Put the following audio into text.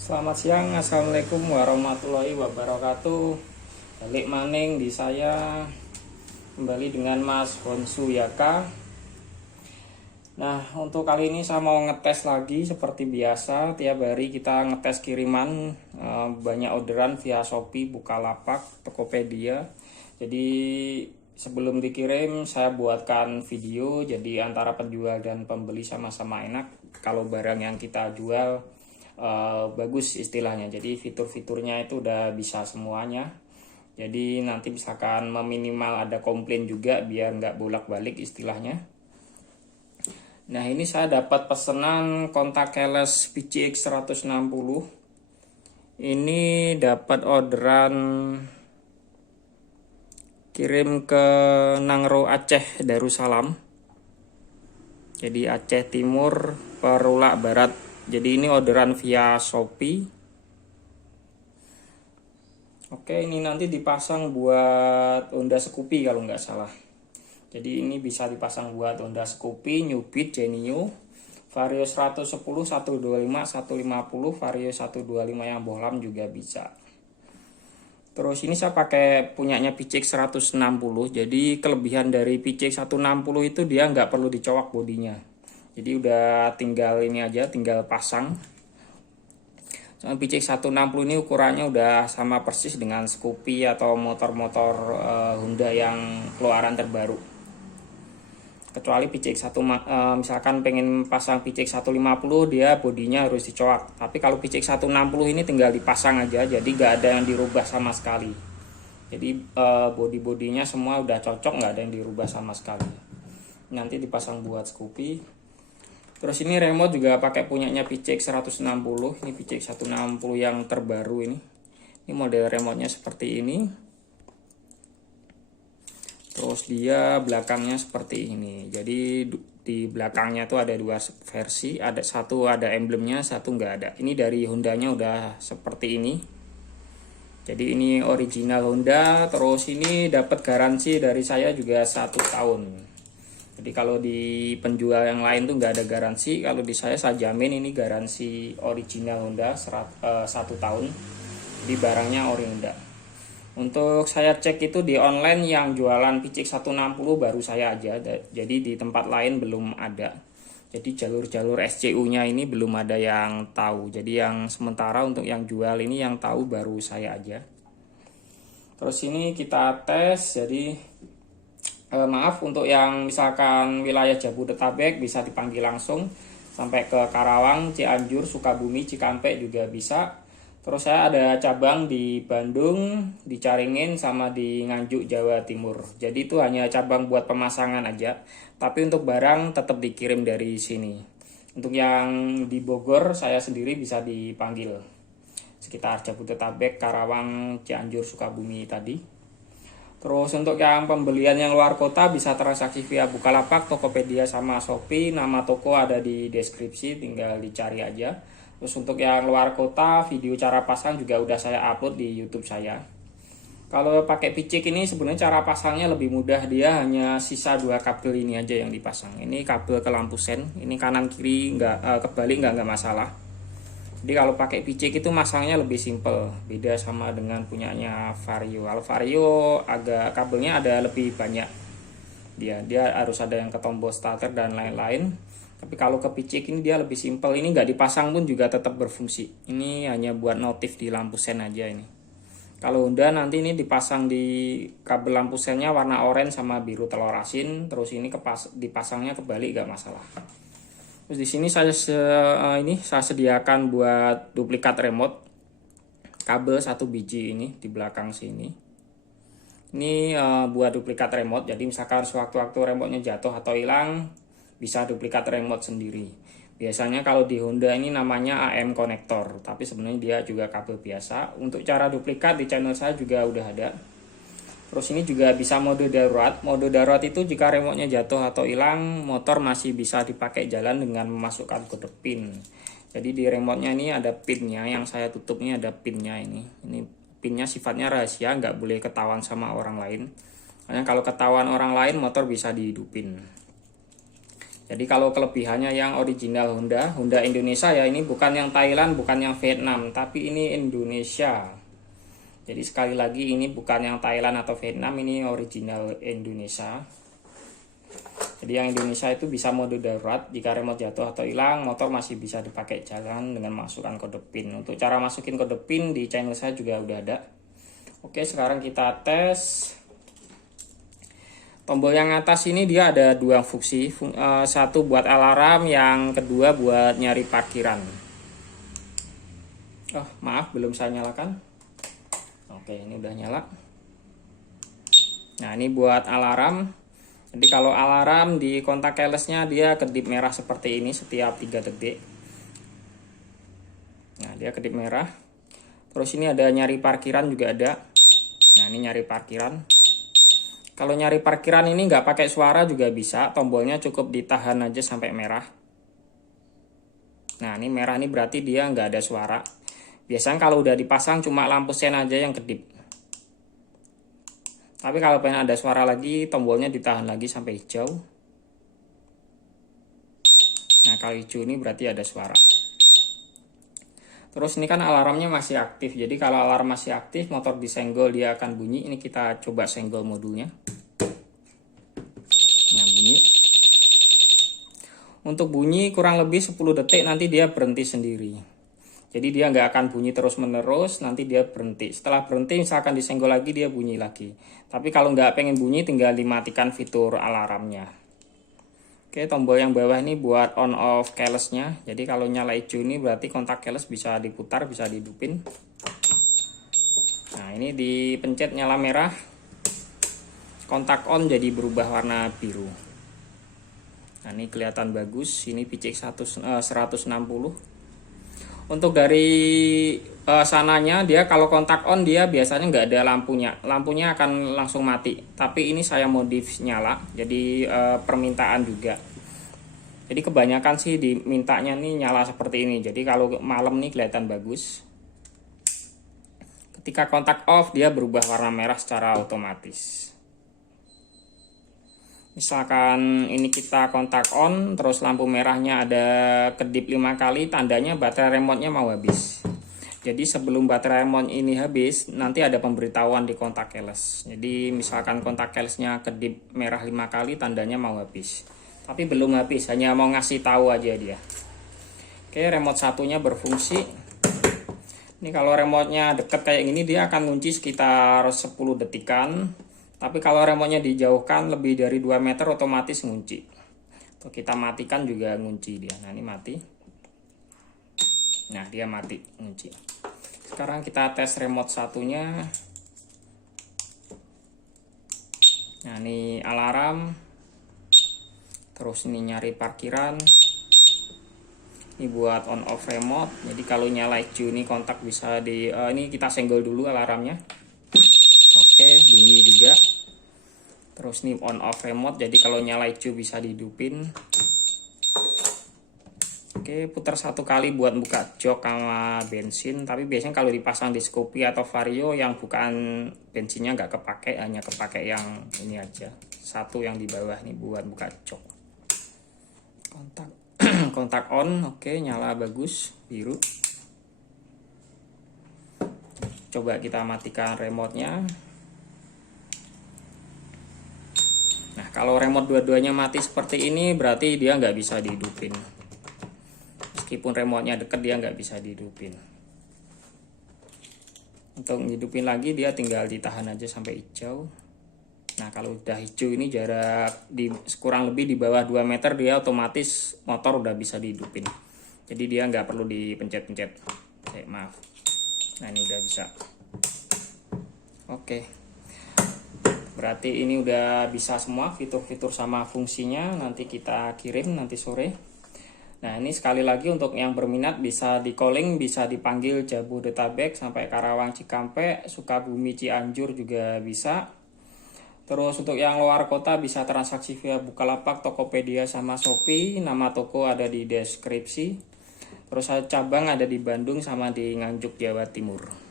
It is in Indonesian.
Selamat siang, assalamualaikum warahmatullahi wabarakatuh. Balik maning di saya kembali dengan Mas Honsu Yaka. Nah, untuk kali ini saya mau ngetes lagi seperti biasa. Tiap hari kita ngetes kiriman, banyak orderan via Shopee, Bukalapak, Tokopedia. Jadi sebelum dikirim saya buatkan video, jadi antara penjual dan pembeli sama-sama enak. Kalau barang yang kita jual bagus istilahnya, jadi fitur-fiturnya itu udah bisa semuanya. Jadi nanti misalkan meminimal ada komplain juga biar nggak bolak-balik istilahnya. Nah, ini saya dapat pesanan kontak keles PCX 160. Ini dapat orderan kirim ke Nangro Aceh Darussalam. Jadi Aceh Timur Perulak Barat. Jadi ini orderan via Shopee. Oke, ini nanti dipasang buat Honda Scoopy kalau nggak salah. Jadi ini bisa dipasang buat Honda Scoopy, New Beat, Genio, Vario 110, 125, 150, Vario 125 yang bohlam juga bisa. Terus ini saya pakai punyanya PCX 160. Jadi kelebihan dari PCX 160 itu dia nggak perlu dicowok bodinya. Jadi udah tinggal ini aja, tinggal pasang. PCX 160 ini ukurannya udah sama persis dengan Scoopy atau motor-motor Honda yang keluaran terbaru. Kecuali PCX 1 misalkan pengen pasang PCX 150, dia bodinya harus dicoak. Tapi kalau PCX 160 ini tinggal dipasang aja, jadi gak ada yang dirubah sama sekali. Jadi body-bodinya semua udah cocok, nggak ada yang dirubah sama sekali. Nanti dipasang buat Scoopy. Terus ini remote juga pakai punyanya PCX 160. Ini PCX 160 yang terbaru ini. Ini model remote-nya seperti ini. Terus dia belakangnya seperti ini. Jadi di belakangnya tuh ada dua versi. Ada satu ada emblemnya, satu nggak ada. Ini dari Hondanya udah seperti ini. Jadi ini original Honda. Terus ini dapat garansi dari saya juga 1 tahun. Jadi kalau di penjual yang lain tuh nggak ada garansi. Kalau di saya jamin ini garansi original Honda 1 tahun. Di barangnya ori Honda. Untuk saya cek itu di online yang jualan PCX 160 baru saya aja. Jadi di tempat lain belum ada. Jadi jalur-jalur SCU-nya ini belum ada yang tahu. Jadi yang sementara untuk yang jual ini yang tahu baru saya aja. Terus ini kita tes. Jadi maaf untuk yang misalkan wilayah Jabodetabek bisa dipanggil langsung sampai ke Karawang, Cianjur, Sukabumi, Cikampek juga bisa. Terus saya ada cabang di Bandung, di Caringin, sama di Nganjuk, Jawa Timur. Jadi itu hanya cabang buat pemasangan aja. Tapi untuk barang tetap dikirim dari sini. Untuk yang di Bogor, saya sendiri bisa dipanggil. Sekitar Jabodetabek, Karawang, Cianjur, Sukabumi tadi. Terus untuk yang pembelian yang luar kota bisa transaksi via Bukalapak, Tokopedia, sama Shopee. Nama toko ada di deskripsi, tinggal dicari aja. Terus untuk yang luar kota, video cara pasang juga udah saya upload di YouTube saya. Kalau pakai PCX ini sebenarnya cara pasangnya lebih mudah, dia hanya sisa 2 kabel ini aja yang dipasang. Ini kabel ke lampu sen, ini kanan kiri nggak kebalik nggak masalah. Jadi kalau pakai PCX itu masangnya lebih simple, beda sama dengan punyanya Vario. Kalau Vario agak kabelnya ada lebih banyak. Dia harus ada yang ke tombol starter dan lain-lain. Tapi kalau ke PCX ini dia lebih simpel. Ini nggak dipasang pun juga tetap berfungsi. Ini hanya buat notif di lampu sen aja ini. Kalau Honda nanti ini dipasang di kabel lampu sennya warna oranye sama biru telur asin. Terus ini dipasangnya kebalik nggak masalah. Terus di sini saya sediakan buat duplikat remote. Kabel 1 biji ini di belakang sini. Ini buat duplikat remote. Jadi misalkan sewaktu-waktu remote-nya jatuh atau hilang, bisa duplikat remote sendiri. Biasanya kalau di Honda ini namanya AM connector, tapi sebenarnya dia juga kabel biasa. Untuk cara duplikat di channel saya juga udah ada. Terus ini juga bisa mode darurat. Mode darurat itu jika remote-nya jatuh atau hilang, motor masih bisa dipakai jalan dengan memasukkan kode PIN. Jadi di remote-nya ini ada PIN-nya, yang saya tutup ini ada PIN-nya ini. Ini PIN-nya sifatnya rahasia, nggak boleh ketahuan sama orang lain. Karena kalau ketahuan orang lain, motor bisa dihidupin. Jadi kalau kelebihannya yang original Honda Indonesia ya, ini bukan yang Thailand, bukan yang Vietnam, tapi ini Indonesia. Jadi sekali lagi ini bukan yang Thailand atau Vietnam, ini original Indonesia. Jadi yang Indonesia itu bisa mode darurat, jika remote jatuh atau hilang, motor masih bisa dipakai jalan dengan masukkan kode PIN. Untuk cara masukin kode PIN di channel saya juga udah ada. Oke, sekarang kita tes. Tombol yang atas ini dia ada dua fungsi, satu buat alarm, yang kedua buat nyari parkiran. Oh maaf, belum saya nyalakan. Oke, ini udah nyala. Nah ini buat alarm. Jadi kalau alarm di kontak keylessnya dia kedip merah seperti ini setiap 3 detik. Nah dia kedip merah. Terus ini ada nyari parkiran juga ada. Nah ini nyari parkiran. Kalau nyari parkiran ini nggak pakai suara juga bisa, tombolnya cukup ditahan aja sampai merah. Nah ini merah, ini berarti dia nggak ada suara. Biasanya kalau udah dipasang cuma lampu sen aja yang kedip. Tapi kalau pengen ada suara lagi, tombolnya ditahan lagi sampai hijau. Nah kalau hijau ini berarti ada suara. Terus ini kan alarmnya masih aktif, jadi kalau alarm masih aktif, motor disenggol dia akan bunyi. Ini kita coba senggol modulnya. Nah bunyi. Untuk bunyi kurang lebih 10 detik nanti dia berhenti sendiri. Jadi dia nggak akan bunyi terus menerus, nanti dia berhenti. Setelah berhenti misalkan disenggol lagi dia bunyi lagi. Tapi kalau nggak pengen bunyi tinggal dimatikan fitur alarmnya. Oke, tombol yang bawah ini buat on off keylessnya. Jadi kalau nyala hijau ini berarti kontak keyless bisa diputar, bisa dihidupin. Nah ini dipencet nyala merah, kontak on jadi berubah warna biru. Nah ini kelihatan bagus, ini PCX 160. Untuk dari sananya dia kalau kontak on dia biasanya nggak ada lampunya akan langsung mati. Tapi ini saya modif nyala, jadi permintaan juga. Jadi kebanyakan sih dimintanya nih nyala seperti ini. Jadi kalau malam nih kelihatan bagus. Ketika kontak off dia berubah warna merah secara otomatis. Misalkan ini kita kontak on, terus lampu merahnya ada kedip 5 kali, tandanya baterai remote-nya mau habis. Jadi sebelum baterai remote ini habis, nanti ada pemberitahuan di kontak keyless. Jadi misalkan kontak keyless-nya kedip merah 5 kali, tandanya mau habis. Tapi belum habis, hanya mau ngasih tahu aja dia. Oke, remote satunya berfungsi. Ini kalau remote-nya deket kayak gini, dia akan ngunci sekitar 10 detikan. Tapi kalau remote-nya dijauhkan lebih dari 2 meter otomatis ngunci. Atau kita matikan juga ngunci dia. Nah ini mati. Nah dia mati, ngunci. Sekarang kita tes remote satunya. Nah ini alarm. Terus ini nyari parkiran. Ini buat on off remote. Jadi kalau nyala hijau ini kontak bisa ini kita senggol dulu alarmnya. Oke, bunyi juga. Terus nih on off remote, jadi kalau nyala hijau bisa dihidupin. Oke, putar 1 kali buat buka jok sama bensin. Tapi biasanya kalau dipasang di Scoopy atau Vario yang bukan bensinnya nggak kepake, hanya kepake yang ini aja. Satu yang di bawah nih buat buka jok. Kontak on, oke nyala bagus, biru. Coba kita matikan remote-nya. Nah, kalau remote dua-duanya mati seperti ini, berarti dia nggak bisa dihidupin. Meskipun remote-nya deket, dia nggak bisa dihidupin. Untuk menghidupin lagi, dia tinggal ditahan aja sampai hijau. Nah, kalau udah hijau ini jarak kurang lebih di bawah 2 meter, dia otomatis motor udah bisa dihidupin. Jadi dia nggak perlu dipencet-pencet. Maaf. Nah ini udah bisa. Oke, berarti ini udah bisa semua fitur-fitur sama fungsinya. Nanti kita kirim nanti sore. Nah ini sekali lagi untuk yang berminat bisa di calling, bisa dipanggil Jabodetabek sampai Karawang, Cikampek, Sukabumi, Cianjur juga bisa. Terus untuk yang luar kota bisa transaksi via Bukalapak, Tokopedia sama Shopee. Nama toko ada di deskripsi. Terus cabang ada di Bandung sama di Nganjuk, Jawa Timur.